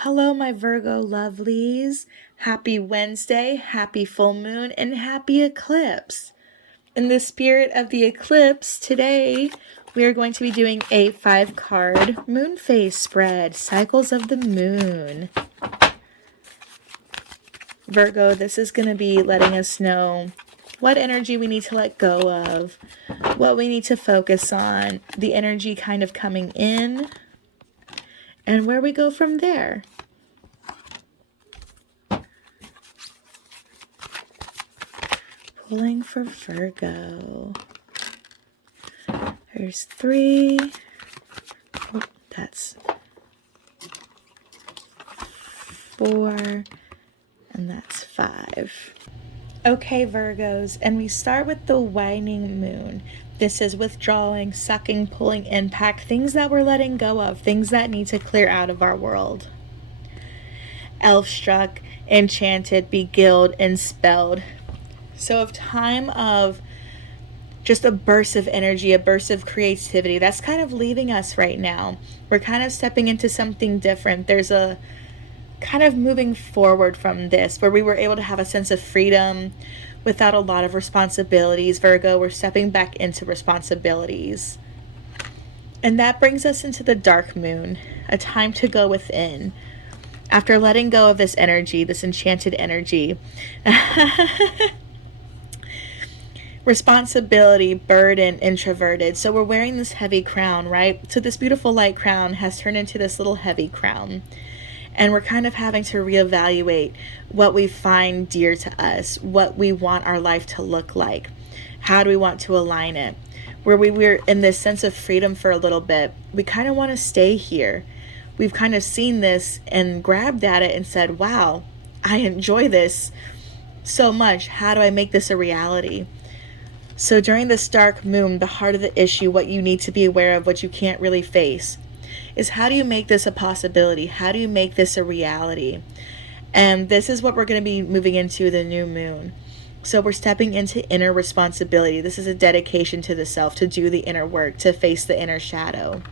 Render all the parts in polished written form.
Hello, my Virgo lovelies. Happy Wednesday, happy full moon, and happy eclipse. In the spirit of the eclipse, today we are going to be doing a 5-card moon phase spread, cycles of the moon. Virgo, this is going to be letting us know what energy we need to let go of, what we need to focus on, the energy kind of coming in, and where we go from there. Pulling for Virgo. There's 3. Oh, that's 4. And that's 5. Okay, Virgos, and we start with the waning moon. This is withdrawing, sucking, pulling, impact, things that we're letting go of, things that need to clear out of our world. Elf struck, enchanted, beguiled, and spelled. So a time of just a burst of energy, a burst of creativity, that's kind of leaving us right now. We're kind of stepping into something different. There's a kind of moving forward from this where we were able to have a sense of freedom without a lot of responsibilities. Virgo, we're stepping back into responsibilities. And that brings us into the dark moon, a time to go within. After letting go of this energy, this enchanted energy, responsibility, burden, introverted. So we're wearing this heavy crown, right? So this beautiful light crown has turned into this little heavy crown. And we're kind of having to reevaluate what we find dear to us, what we want our life to look like. How do we want to align it? Where we were in this sense of freedom for a little bit, we kind of want to stay here. We've kind of seen this and grabbed at it and said, wow, I enjoy this so much. How do I make this a reality? So during this dark moon, the heart of the issue, what you need to be aware of, what you can't really face, is how do you make this a possibility? How do you make this a reality? And this is what we're going to be moving into the new moon. So we're stepping into inner responsibility. This is a dedication to the self, to do the inner work, to face the inner shadow.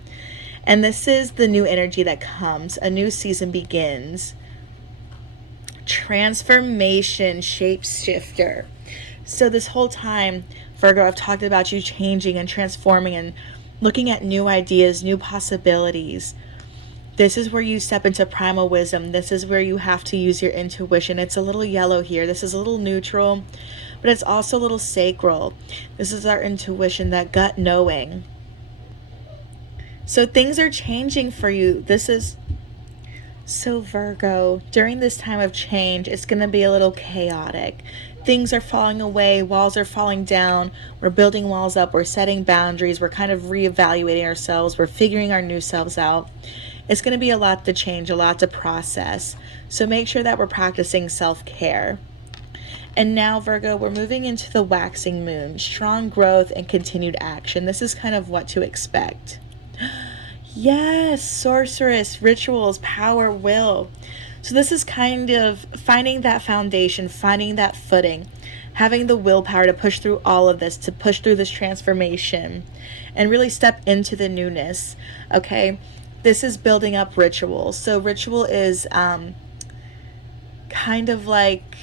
And this is the new energy that comes. A new season begins. Transformation, shapeshifter. So this whole time, Virgo, I've talked about you changing and transforming and looking at new ideas, new possibilities. This is where you step into primal wisdom. This is where you have to use your intuition. It's a little yellow here. This is a little neutral, but it's also a little sacral. This is our intuition, that gut knowing. So things are changing for you. So Virgo, during this time of change, it's going to be a little chaotic. Things are falling away, walls are falling down, we're building walls up, we're setting boundaries, we're kind of reevaluating ourselves, we're figuring our new selves out. It's going to be a lot to change, a lot to process. So make sure that we're practicing self-care. And now, Virgo, we're moving into the waxing moon, strong growth and continued action. This is kind of what to expect. Yes, sorceress, rituals, power, will. So this is kind of finding that foundation, finding that footing, having the willpower to push through all of this, to push through this transformation and really step into the newness. Okay, this is building up rituals. So ritual is kind of like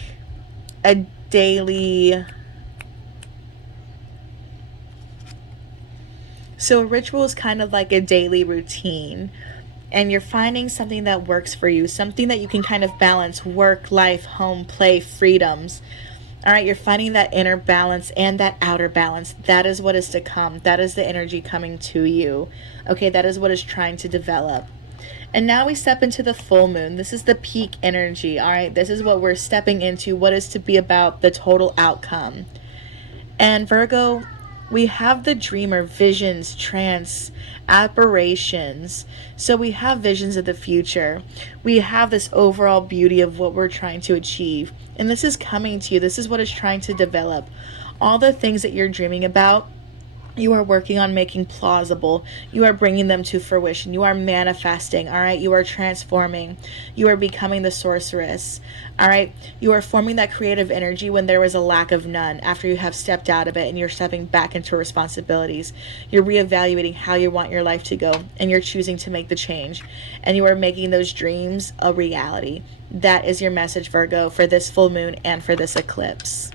a daily... So a ritual is kind of like a daily routine, and you're finding something that works for you, something that you can kind of balance work, life, home, play, freedoms. All right, you're finding that inner balance and that outer balance. That is what is to come. That is the energy coming to you. Okay, that is what is trying to develop. And now we step into the full moon. This is the peak energy. All right, this is what we're stepping into, what is to be about the total outcome. And Virgo, we have the dreamer, visions, trance, aberrations. So we have visions of the future. We have this overall beauty of what we're trying to achieve. And this is coming to you. This is what is trying to develop. All the things that you're dreaming about, You are working on making plausible. You are bringing them to fruition. You are manifesting, all right? You are transforming. You are becoming the sorceress, all right? You are forming that creative energy when there was a lack of none after you have stepped out of it and you're stepping back into responsibilities. You're reevaluating how you want your life to go and you're choosing to make the change. And you are making those dreams a reality. That is your message, Virgo, for this full moon and for this eclipse.